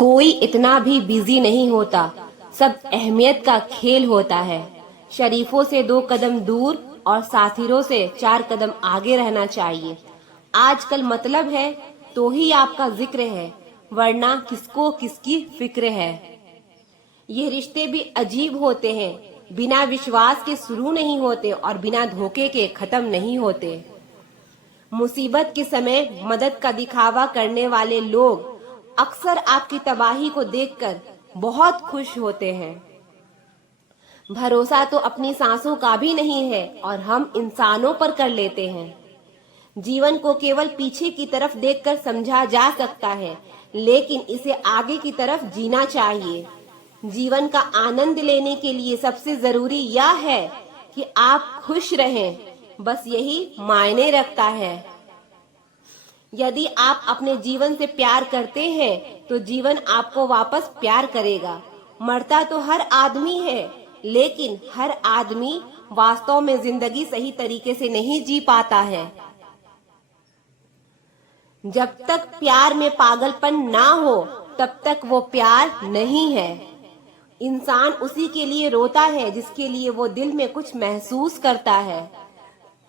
कोई इतना भी बिजी नहीं होता, सब अहमियत का खेल होता है। शरीफों से 2 कदम दूर और साथिरों से 4 कदम आगे रहना चाहिए। आजकल मतलब है तो ही आपका जिक्र है, वरना किसको किसकी फिक्र है। ये रिश्ते भी अजीब होते हैं, बिना विश्वास के शुरू नहीं होते और बिना धोखे के खत्म नहीं होते। मुसीबत के समय मदद का दिखावा करने वाले लोग अक्सर आपकी तबाही को देखकर बहुत खुश होते हैं। भरोसा तो अपनी सांसों का भी नहीं है और हम इंसानों पर कर लेते हैं। जीवन को केवल पीछे की तरफ देखकर समझा जा सकता है, लेकिन इसे आगे की तरफ जीना चाहिए। जीवन का आनंद लेने के लिए सबसे जरूरी यह है कि आप खुश रहें, बस यही मायने रखता है। यदि आप अपने जीवन से प्यार करते हैं तो जीवन आपको वापस प्यार करेगा। मरता तो हर आदमी है, लेकिन हर आदमी वास्तव में जिंदगी सही तरीके से नहीं जी पाता है। जब तक प्यार में पागलपन ना हो तब तक वो प्यार नहीं है। इंसान उसी के लिए रोता है जिसके लिए वो दिल में कुछ महसूस करता है।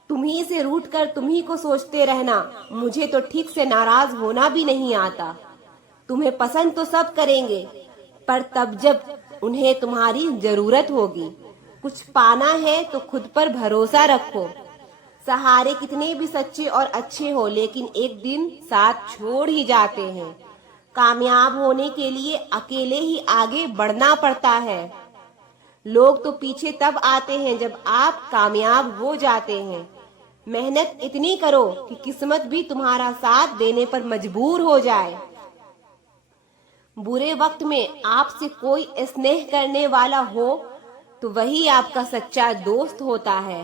तुम्ही से रूठकर तुम्ही को सोचते रहना, मुझे तो ठीक से नाराज होना भी नहीं आता। तुम्हें पसंद तो सब करेंगे, पर तब जब उन्हें तुम्हारी जरूरत होगी। कुछ पाना है तो खुद पर भरोसा रखो। सहारे कितने भी सच्चे और अच्छे हो, लेकिन एक दिन साथ छोड़ ही जाते हैं। कामयाब होने के लिए अकेले ही आगे बढ़ना पड़ता है। लोग तो पीछे तब आते हैं जब आप कामयाब हो जाते हैं। मेहनत इतनी करो कि किस्मत भी तुम्हारा साथ देने पर मजबूर हो जाए। बुरे वक्त में आपसे कोई स्नेह करने वाला हो तो वही आपका सच्चा दोस्त होता है।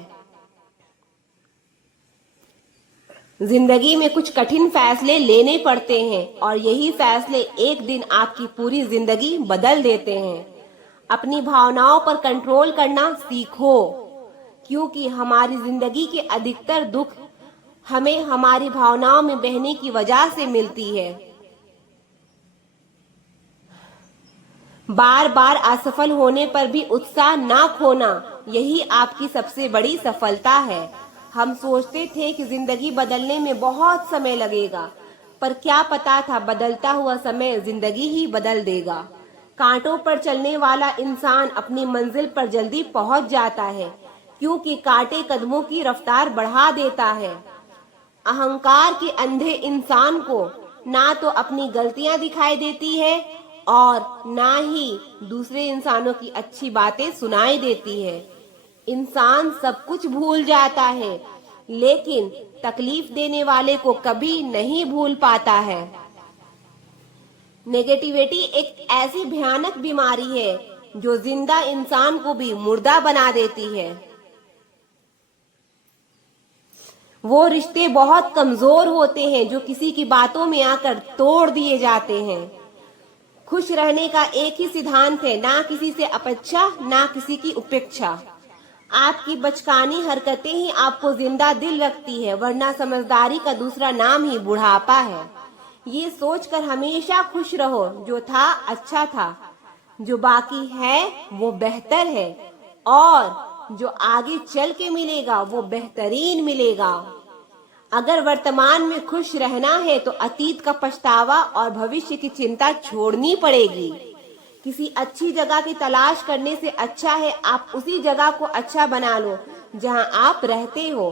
जिंदगी में कुछ कठिन फैसले लेने पड़ते हैं और यही फैसले एक दिन आपकी पूरी जिंदगी बदल देते हैं। अपनी भावनाओं पर कंट्रोल करना सीखो, क्योंकि हमारी जिंदगी के अधिकतर दुख हमें हमारी भावनाओं में बहने की वजह से मिलती है। बार बार असफल होने पर भी उत्साह ना खोना, यही आपकी सबसे बड़ी सफलता है। हम सोचते थे कि जिंदगी बदलने में बहुत समय लगेगा, पर क्या पता था बदलता हुआ समय जिंदगी ही बदल देगा। कांटों पर चलने वाला इंसान अपनी मंजिल पर जल्दी पहुंच जाता है, क्योंकि कांटे कदमों की रफ्तार बढ़ा देता है। अहंकार के अंधे इंसान को ना तो अपनी गलतियां दिखाई देती है और ना ही दूसरे इंसानों की अच्छी बातें सुनाई देती है। इंसान सब कुछ भूल जाता है, लेकिन तकलीफ देने वाले को कभी नहीं भूल पाता है। नेगेटिविटी एक ऐसी भयानक बीमारी है जो जिंदा इंसान को भी मुर्दा बना देती है। वो रिश्ते बहुत कमजोर होते हैं जो किसी की बातों में आकर तोड़ दिए जाते हैं। खुश रहने का एक ही सिद्धांत है, ना किसी से अपेक्षा ना किसी की उपेक्षा। आपकी बचकानी हरकतें ही आपको जिंदा दिल रखती है, वरना समझदारी का दूसरा नाम ही बुढ़ापा है। ये सोचकर हमेशा खुश रहो, जो था अच्छा था, जो बाकी है वो बेहतर है और जो आगे चल के मिलेगा वो बेहतरीन मिलेगा। अगर वर्तमान में खुश रहना है तो अतीत का पछतावा और भविष्य की चिंता छोड़नी पड़ेगी। किसी अच्छी जगह की तलाश करने से अच्छा है आप उसी जगह को अच्छा बना लो जहां आप रहते हो।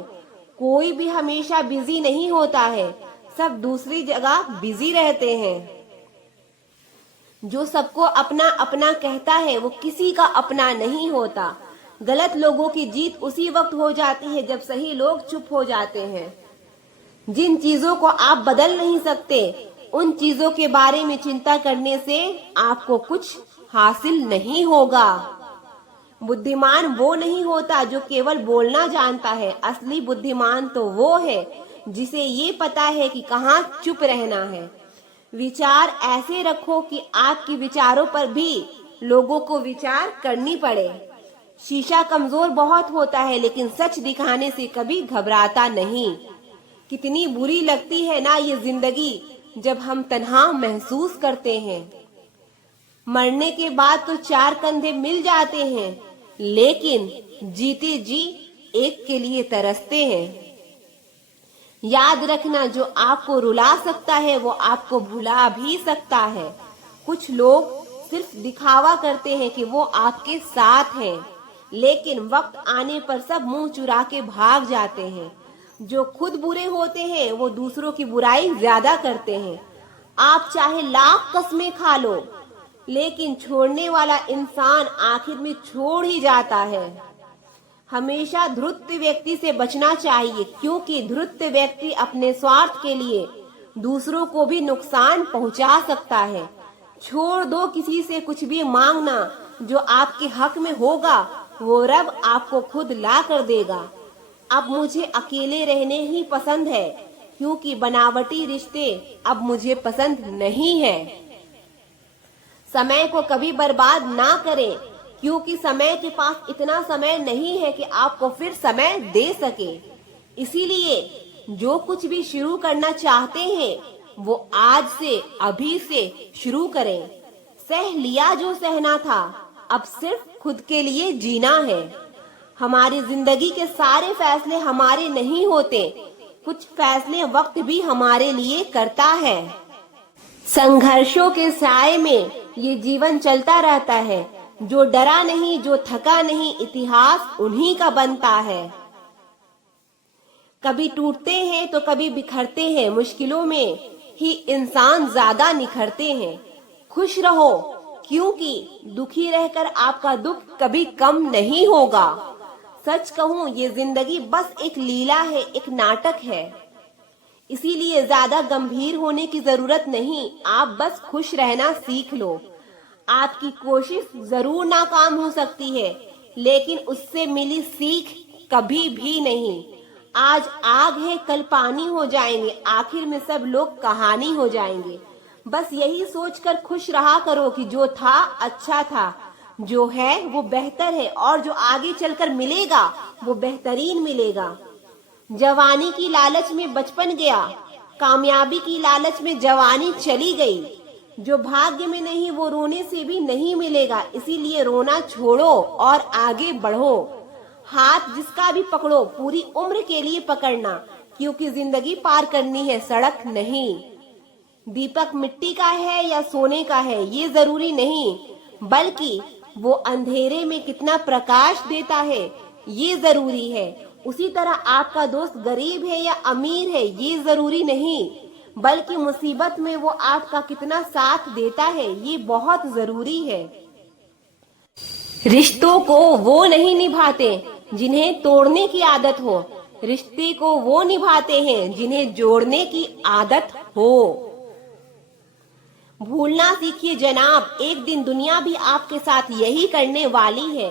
कोई भी हमेशा बिजी नहीं होता है, सब दूसरी जगह बिजी रहते हैं। जो सबको अपना अपना कहता है वो किसी का अपना नहीं होता। गलत लोगों की जीत उसी वक्त हो जाती है जब सही लोग चुप हो जाते हैं। जिन चीजों को आप बदल नहीं सकते, उन चीजों के बारे में चिंता करने से आपको कुछ हासिल नहीं होगा। बुद्धिमान वो नहीं होता जो केवल बोलना जानता है, असली बुद्धिमान तो वो है जिसे ये पता है कि कहाँ चुप रहना है। विचार ऐसे रखो कि आपके विचारों पर भी लोगों को विचार करनी पड़े। शीशा कमजोर बहुत होता है, लेकिन सच दिखाने से कभी घबराता नहीं। कितनी बुरी लगती है ना ये जिंदगी जब हम तन्हा महसूस करते हैं। मरने के बाद तो 4 कंधे मिल जाते हैं, लेकिन जीते जी एक के लिए तरसते हैं। याद रखना, जो आपको रुला सकता है वो आपको भुला भी सकता है। कुछ लोग सिर्फ दिखावा करते हैं कि वो आपके साथ हैं, लेकिन वक्त आने पर सब मुंह चुरा के भाग जाते हैं। जो खुद बुरे होते हैं वो दूसरों की बुराई ज्यादा करते हैं। आप चाहे लाख कस्में खा लो, लेकिन छोड़ने वाला इंसान आखिर में छोड़ ही जाता है। हमेशा धूर्त व्यक्ति से बचना चाहिए, क्योंकि धूर्त व्यक्ति अपने स्वार्थ के लिए दूसरों को भी नुकसान पहुंचा सकता है। छोड़ दो किसी से कुछ भी मांगना, जो आपके हक में होगा वो रब आपको खुद ला कर देगा। अब मुझे अकेले रहने ही पसंद है, क्योंकि बनावटी रिश्ते अब मुझे पसंद नहीं है। समय को कभी बर्बाद ना करें, क्योंकि समय के पास इतना समय नहीं है कि आपको फिर समय दे सके। इसीलिए जो कुछ भी शुरू करना चाहते हैं वो आज से, अभी से शुरू करें। सह लिया जो सहना था, अब सिर्फ खुद के लिए जीना है। हमारी जिंदगी के सारे फैसले हमारे नहीं होते, कुछ फैसले वक्त भी हमारे लिए करता है। संघर्षों के साए में ये जीवन चलता रहता है। जो डरा नहीं, जो थका नहीं, इतिहास उन्हीं का बनता है। कभी टूटते हैं तो कभी बिखरते हैं, मुश्किलों में ही इंसान ज्यादा निखरते हैं। खुश रहो, क्योंकि दुखी रहकर आपका दुख कभी कम नहीं होगा। सच कहूँ, ये जिंदगी बस एक लीला है, एक नाटक है। इसीलिए ज्यादा गंभीर होने की जरूरत नहीं, आप बस खुश रहना सीख लो। आपकी कोशिश जरूर नाकाम हो सकती है, लेकिन उससे मिली सीख कभी भी नहीं। आज आग है, कल पानी हो जाएंगे, आखिर में सब लोग कहानी हो जाएंगे। बस यही सोचकर खुश रहा करो कि जो था अच्छा था, जो है वो बेहतर है, और जो आगे चलकर मिलेगा वो बेहतरीन मिलेगा। जवानी की लालच में बचपन गया, कामयाबी की लालच में जवानी चली गई। जो भाग्य में नहीं वो रोने से भी नहीं मिलेगा, इसीलिए रोना छोड़ो और आगे बढ़ो। हाथ जिसका भी पकड़ो, पूरी उम्र के लिए पकड़ना, क्योंकि जिंदगी पार करनी है, सड़क नहीं। दीपक मिट्टी का है या सोने का है ये जरूरी नहीं, बल्कि वो अंधेरे में कितना प्रकाश देता है ये जरूरी है। उसी तरह आपका दोस्त गरीब है या अमीर है ये जरूरी नहीं, बल्कि मुसीबत में वो आपका कितना साथ देता है ये बहुत जरूरी है। रिश्तों को वो नहीं निभाते जिन्हें तोड़ने की आदत हो, रिश्ते को वो निभाते हैं जिन्हें जोड़ने की आदत हो। भूलना सीखिए जनाब, एक दिन दुनिया भी आपके साथ यही करने वाली है।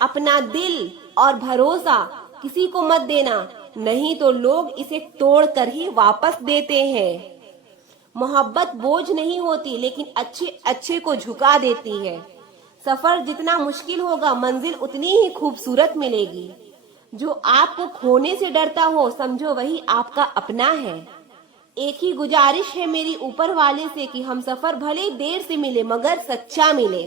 अपना दिल और भरोसा किसी को मत देना, नहीं तो लोग इसे तोड़कर ही वापस देते हैं। मोहब्बत बोझ नहीं होती, लेकिन अच्छे अच्छे को झुका देती है। सफर जितना मुश्किल होगा, मंजिल उतनी ही खूबसूरत मिलेगी। जो आपको खोने से डरता हो, समझो वही आपका अपना है। एक ही गुजारिश है मेरी ऊपर वाले से कि हम सफर भले देर से मिले मगर सच्चा मिले।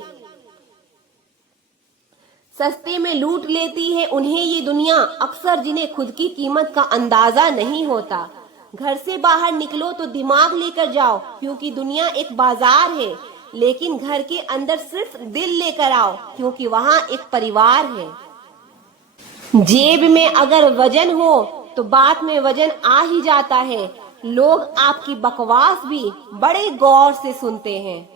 सस्ते में लूट लेती है उन्हें ये दुनिया, अक्सर जिन्हें खुद की कीमत का अंदाजा नहीं होता। घर से बाहर निकलो तो दिमाग लेकर जाओ, क्योंकि दुनिया एक बाजार है, लेकिन घर के अंदर सिर्फ दिल लेकर आओ, क्योंकि वहाँ एक परिवार है। जेब में अगर वजन हो तो बात में वजन आ ही जाता है। लोग आपकी बकवास भी बड़े गौर से सुनते हैं।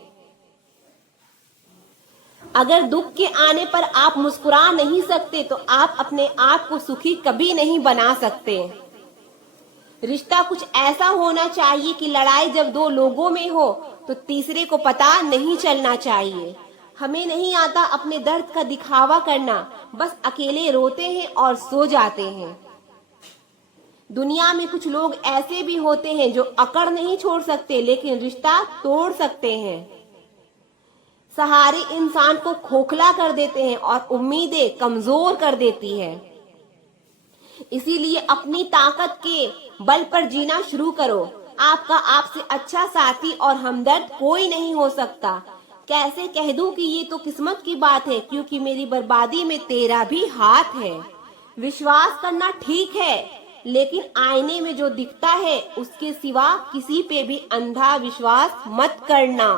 अगर दुख के आने पर आप मुस्कुरा नहीं सकते तो आप अपने आप को सुखी कभी नहीं बना सकते। रिश्ता कुछ ऐसा होना चाहिए कि लड़ाई जब दो लोगों में हो तो तीसरे को पता नहीं चलना चाहिए। हमें नहीं आता अपने दर्द का दिखावा करना, बस अकेले रोते हैं और सो जाते हैं। दुनिया में कुछ लोग ऐसे भी होते हैं जो अकड़ नहीं छोड़ सकते, लेकिन रिश्ता तोड़ सकते हैं। सहारे इंसान को खोखला कर देते हैं और उम्मीदें कमजोर कर देती है। इसीलिए अपनी ताकत के बल पर जीना शुरू करो। आपका आपसे अच्छा साथी और हमदर्द कोई नहीं हो सकता। कैसे कह दूं कि ये तो किस्मत की बात है, क्योंकि मेरी बर्बादी में तेरा भी हाथ है। विश्वास करना ठीक है, लेकिन आईने में जो दिखता है उसके सिवा किसी पे भी अंधा विश्वास मत करना।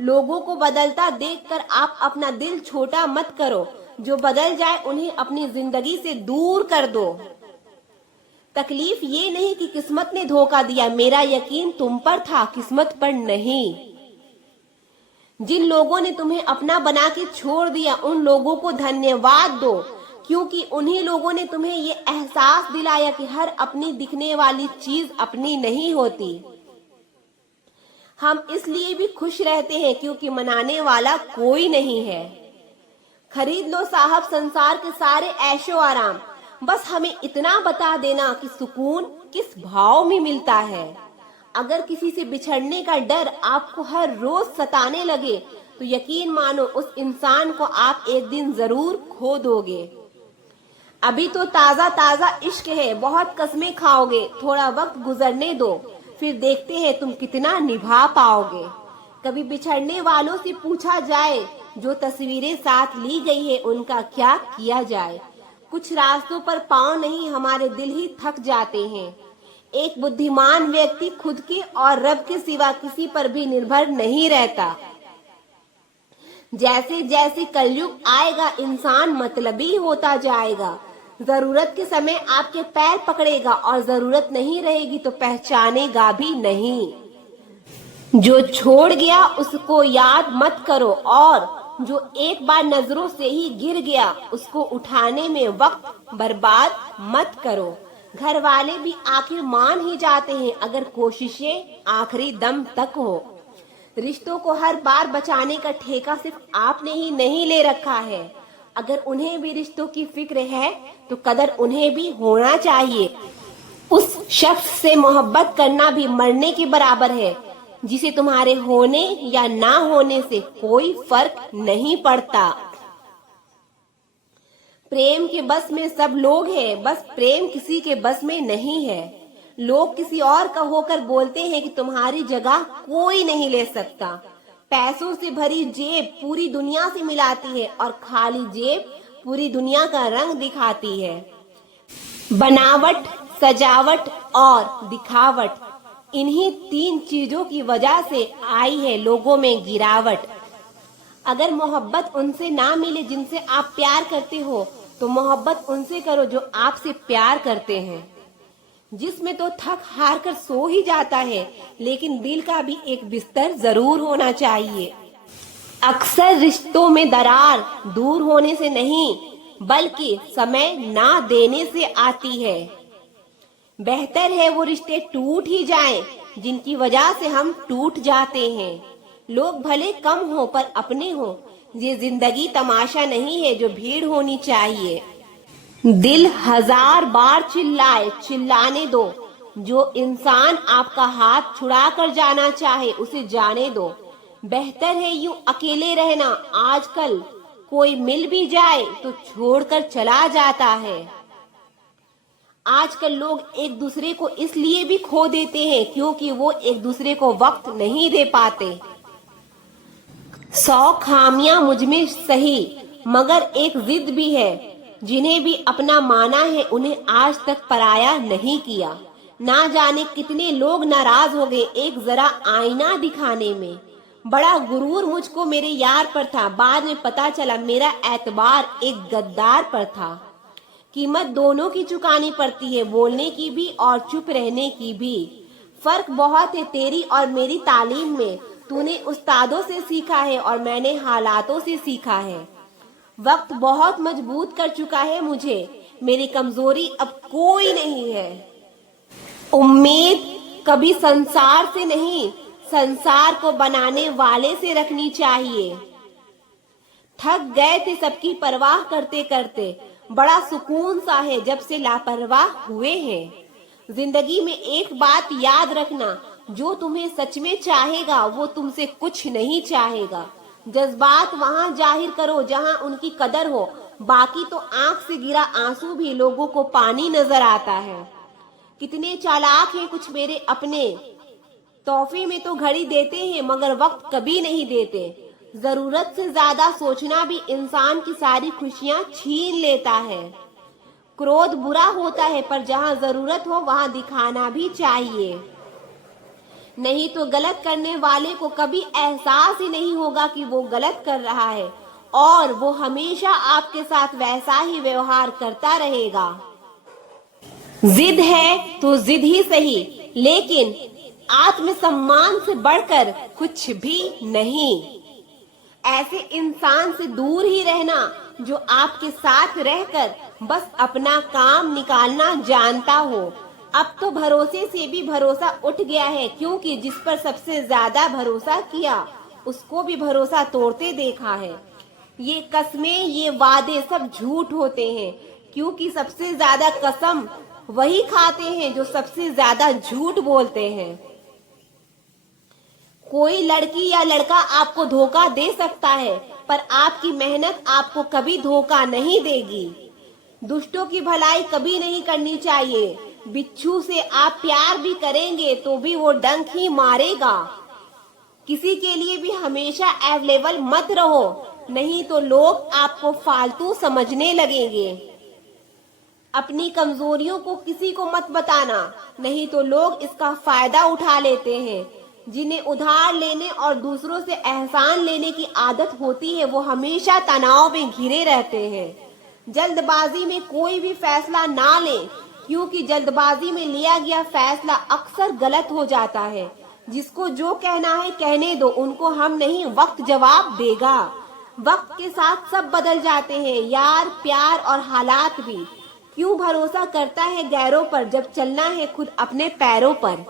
लोगों को बदलता देखकर आप अपना दिल छोटा मत करो। जो बदल जाए उन्हें अपनी जिंदगी से दूर कर दो। तकलीफ ये नहीं कि किस्मत ने धोखा दिया, मेरा यकीन तुम पर था, किस्मत पर नहीं। जिन लोगों ने तुम्हें अपना बना के छोड़ दिया उन लोगों को धन्यवाद दो, क्योंकि उन्हीं लोगों ने तुम्हें ये एहसास दिलाया कि हर अपनी दिखने वाली चीज अपनी नहीं होती। हम इसलिए भी खुश रहते हैं क्योंकि मनाने वाला कोई नहीं है। खरीद लो साहब संसार के सारे ऐशो आराम, बस हमें इतना बता देना कि सुकून किस भाव में मिलता है। अगर किसी से बिछड़ने का डर आपको हर रोज सताने लगे तो यकीन मानो उस इंसान को आप एक दिन जरूर खो दोगे। अभी तो ताजा ताजा इश्क है, बहुत कस्में खाओगे, थोड़ा वक्त गुजरने दो, फिर देखते हैं तुम कितना निभा पाओगे। कभी बिछड़ने वालों से पूछा जाए, जो तस्वीरें साथ ली गई है उनका क्या किया जाए। कुछ रास्तों पर पांव नहीं, हमारे दिल ही थक जाते हैं। एक बुद्धिमान व्यक्ति खुद के और रब के सिवा किसी पर भी निर्भर नहीं रहता। जैसे जैसे कलयुग आएगा इंसान मतलबी होता जाएगा। जरूरत के समय आपके पैर पकड़ेगा और जरूरत नहीं रहेगी तो पहचानेगा भी नहीं। जो छोड़ गया उसको याद मत करो, और जो एक बार नजरों से ही गिर गया उसको उठाने में वक्त बर्बाद मत करो। घर वाले भी आखिर मान ही जाते हैं अगर कोशिशें आखिरी दम तक हो। रिश्तों को हर बार बचाने का ठेका सिर्फ आपने ही नहीं ले रखा है। अगर उन्हें भी रिश्तों की फिक्र है तो कदर उन्हें भी होना चाहिए। उस शख्स से मोहब्बत करना भी मरने के बराबर है जिसे तुम्हारे होने या ना होने से कोई फर्क नहीं पड़ता। प्रेम के बस में सब लोग हैं, बस प्रेम किसी के बस में नहीं है। लोग किसी और का होकर बोलते हैं कि तुम्हारी जगह कोई नहीं ले सकता। पैसों से भरी जेब पूरी दुनिया से मिलाती है और खाली जेब पूरी दुनिया का रंग दिखाती है। बनावट, सजावट और दिखावट, इन्हीं तीन चीजों की वजह से आई है लोगों में गिरावट। अगर मोहब्बत उनसे ना मिले जिनसे आप प्यार करते हो तो मोहब्बत उनसे करो जो आपसे प्यार करते हैं। जिसमें तो थक हार कर सो ही जाता है, लेकिन दिल का भी एक बिस्तर जरूर होना चाहिए। अक्सर रिश्तों में दरार दूर होने से नहीं बल्कि समय ना देने से आती है। बेहतर है वो रिश्ते टूट ही जाएं जिनकी वजह से हम टूट जाते हैं। लोग भले कम हो पर अपने हो, ये जिंदगी तमाशा नहीं है जो भीड़ होनी चाहिए। दिल हजार बार चिल्लाए चिल्लाने दो, जो इंसान आपका हाथ छुड़ा कर जाना चाहे उसे जाने दो। बेहतर है यूं अकेले रहना, आजकल कोई मिल भी जाए तो छोड़कर चला जाता है। आजकल लोग एक दूसरे को इसलिए भी खो देते हैं क्योंकि वो एक दूसरे को वक्त नहीं दे पाते। 100 खामियां मुझ में सही, मगर एक जिद भी है। जिन्हें भी अपना माना है उन्हें आज तक पराया नहीं किया। ना जाने कितने लोग नाराज हो गए एक जरा आईना दिखाने में। बड़ा गुरूर मुझको मेरे यार पर था, बाद में पता चला मेरा एतबार एक गद्दार पर था। कीमत दोनों की चुकानी पड़ती है, बोलने की भी और चुप रहने की भी। फर्क बहुत है तेरी और मेरी तालीम में। तूने उस्तादों से सीखा है और मैंने हालातों से सीखा है। वक्त बहुत मजबूत कर चुका है मुझे, मेरी कमजोरी अब कोई नहीं है। उम्मीद कभी संसार से नहीं, संसार को बनाने वाले से रखनी चाहिए। थक गए थे सबकी परवाह करते करते, बड़ा सुकून सा है जब से लापरवाह हुए हैं। जिंदगी में एक बात याद रखना, जो तुम्हें सच में चाहेगा वो तुमसे कुछ नहीं चाहेगा। जज्बात वहां जाहिर करो जहां उनकी कदर हो, बाकी तो आंख से गिरा आंसू भी लोगों को पानी नजर आता है। कितने चालाक हैं कुछ मेरे अपने, तोहफे में तो घड़ी देते हैं मगर वक्त कभी नहीं देते। जरूरत से ज्यादा सोचना भी इंसान की सारी खुशियां छीन लेता है। क्रोध बुरा होता है, पर जहाँ जरूरत हो वहाँ दिखाना भी चाहिए, नहीं तो गलत करने वाले को कभी एहसास ही नहीं होगा कि वो गलत कर रहा है और वो हमेशा आपके साथ वैसा ही व्यवहार करता रहेगा। जिद है तो जिद ही सही, लेकिन आत्मसम्मान से बढ़कर कुछ भी नहीं। ऐसे इंसान से दूर ही रहना जो आपके साथ रहकर बस अपना काम निकालना जानता हो। अब तो भरोसे से भी भरोसा उठ गया है, क्योंकि जिस पर सबसे ज्यादा भरोसा किया उसको भी भरोसा तोड़ते देखा है। ये कस्में, ये वादे सब झूठ होते हैं, क्योंकि सबसे ज्यादा कसम वही खाते हैं जो सबसे ज्यादा झूठ बोलते हैं। कोई लड़की या लड़का आपको धोखा दे सकता है, पर आपकी मेहनत आपको कभी धोखा नहीं देगी। दुष्टों की भलाई कभी नहीं करनी चाहिए। बिच्छू से आप प्यार भी करेंगे तो भी वो डंक ही मारेगा। किसी के लिए भी हमेशा अवेलेबल मत रहो, नहीं तो लोग आपको फालतू समझने लगेंगे। अपनी कमजोरियों को किसी को मत बताना, नहीं तो लोग इसका फायदा उठा लेते हैं। जिन्हें उधार लेने और दूसरों से एहसान लेने की आदत होती है, वो हमेशा तनाव में घिरे रहते हैं। जल्दबाजी में कोई भी फैसला ना लें, क्योंकि जल्दबाजी में लिया गया फैसला अक्सर गलत हो जाता है। जिसको जो कहना है कहने दो, उनको हम नहीं, वक्त जवाब देगा। वक्त के साथ सब बदल जाते हैं, यार, प्यार और हालात भी। क्यों भरोसा करता है गैरों पर जब चलना है खुद अपने पैरों पर।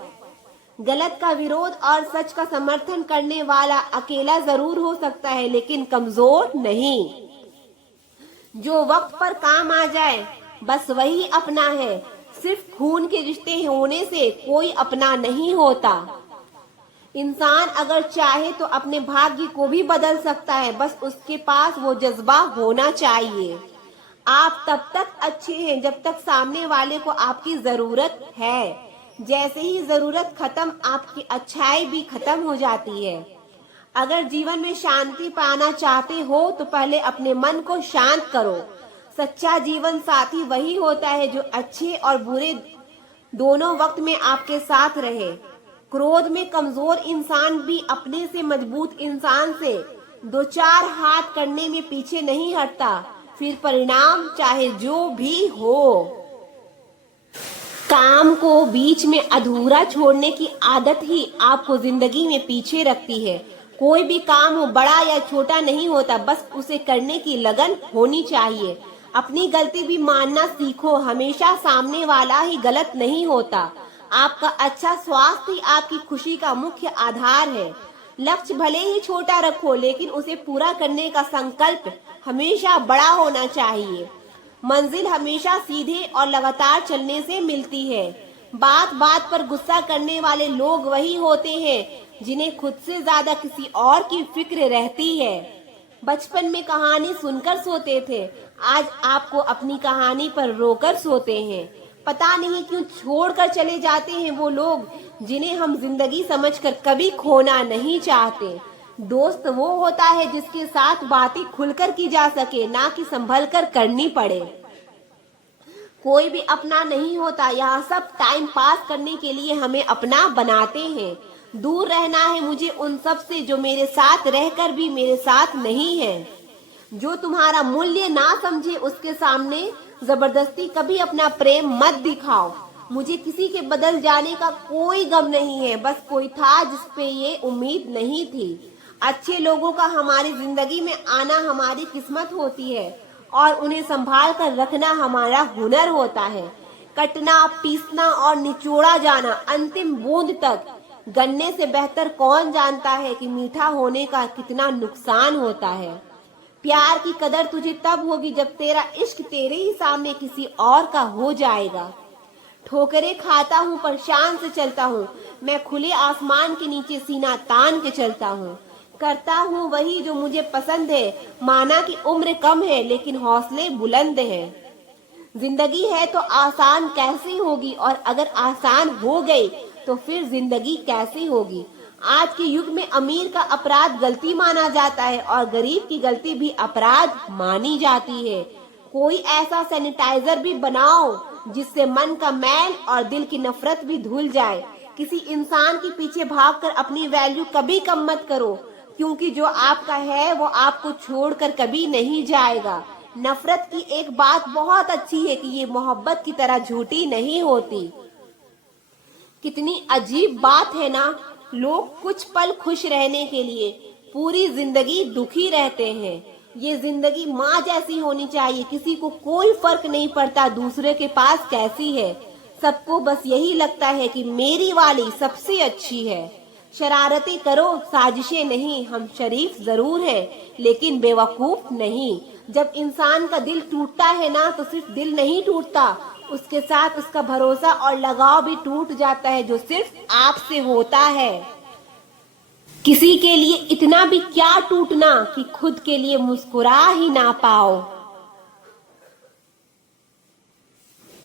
गलत का विरोध और सच का समर्थन करने वाला अकेला जरूर हो सकता है, लेकिन कमजोर नहीं। जो वक्त पर काम आ जाए बस वही अपना है। सिर्फ खून के रिश्ते होने से कोई अपना नहीं होता। इंसान अगर चाहे तो अपने भाग्य को भी बदल सकता है, बस उसके पास वो जज्बा होना चाहिए। आप तब तक अच्छे हैं जब तक सामने वाले को आपकी जरूरत है। जैसे ही जरूरत खत्म, आपकी अच्छाई भी खत्म हो जाती है। अगर जीवन में शांति पाना चाहते हो तो पहले अपने मन को शांत करो। सच्चा जीवन साथी वही होता है जो अच्छे और बुरे दोनों वक्त में आपके साथ रहे। क्रोध में कमजोर इंसान भी अपने से मजबूत इंसान से दो चार हाथ करने में पीछे नहीं हटता, फिर परिणाम चाहे जो भी हो। काम को बीच में अधूरा छोड़ने की आदत ही आपको जिंदगी में पीछे रखती है। कोई भी काम हो, बड़ा या छोटा नहीं होता, बस उसे करने की लगन होनी चाहिए। अपनी गलती भी मानना सीखो, हमेशा सामने वाला ही गलत नहीं होता। आपका अच्छा स्वास्थ्य ही आपकी खुशी का मुख्य आधार है। लक्ष्य भले ही छोटा रखो, लेकिन उसे पूरा करने का संकल्प हमेशा बड़ा होना चाहिए। मंजिल हमेशा सीधे और लगातार चलने से मिलती है। बात बात पर गुस्सा करने वाले लोग वही होते हैं जिन्हें खुद से ज्यादा किसी और की फिक्र रहती है। बचपन में कहानी सुनकर सोते थे, आज आपको अपनी कहानी पर रोकर सोते हैं। पता नहीं क्यों छोड़कर चले जाते हैं वो लोग जिन्हें हम जिंदगी समझकर कभी खोना नहीं चाहते। दोस्त वो होता है जिसके साथ बातें खुलकर की जा सके, ना कि संभल कर करनी पड़े। कोई भी अपना नहीं होता, यहाँ सब टाइम पास करने के लिए हमें अपना बनाते हैं। दूर रहना है मुझे उन सब से जो मेरे साथ रहकर भी मेरे साथ नहीं है। जो तुम्हारा मूल्य ना समझे उसके सामने जबरदस्ती कभी अपना प्रेम मत दिखाओ। मुझे किसी के बदल जाने का कोई गम नहीं है, बस कोई था जिसपे ये उम्मीद नहीं थी। अच्छे लोगों का हमारी जिंदगी में आना हमारी किस्मत होती है और उन्हें संभाल कर रखना हमारा हुनर होता है। कटना, पीसना और निचोड़ा जाना अंतिम बूंद तक। गन्ने से बेहतर कौन जानता है कि मीठा होने का कितना नुकसान होता है। प्यार की कदर तुझे तब होगी जब तेरा इश्क तेरे ही सामने किसी और का हो जाएगा। ठोकरें खाता हूँ पर शान से चलता हूँ, मैं खुले आसमान के नीचे सीना तान के चलता हूँ। करता हूँ वही जो मुझे पसंद है, माना कि उम्र कम है लेकिन हौसले बुलंद हैं। जिंदगी है तो आसान कैसे होगी, और अगर आसान हो गई तो फिर जिंदगी कैसी होगी। आज के युग में अमीर का अपराध गलती माना जाता है और गरीब की गलती भी अपराध मानी जाती है। कोई ऐसा सैनिटाइजर भी बनाओ जिससे मन का मैल और दिल की नफरत भी धुल जाए। किसी इंसान के पीछे भागकर अपनी वैल्यू कभी कम मत करो, क्योंकि जो आपका है वो आपको छोड़कर कभी नहीं जाएगा। नफरत की एक बात बहुत अच्छी है कि ये मोहब्बत की तरह झूठी नहीं होती। कितनी अजीब बात है ना, लोग कुछ पल खुश रहने के लिए पूरी जिंदगी दुखी रहते हैं। ये जिंदगी माँ जैसी होनी चाहिए, किसी को कोई फर्क नहीं पड़ता दूसरे के पास कैसी है। सबको बस यही लगता है कि मेरी वाली सबसे अच्छी है। शरारतें करो, साजिशें नहीं। हम शरीफ जरूर हैं लेकिन बेवकूफ नहीं। जब इंसान का दिल टूटता है ना तो सिर्फ दिल नहीं टूटता, उसके साथ उसका भरोसा और लगाव भी टूट जाता है जो सिर्फ आपसे होता है। किसी के लिए इतना भी क्या टूटना कि खुद के लिए मुस्कुरा ही ना पाओ।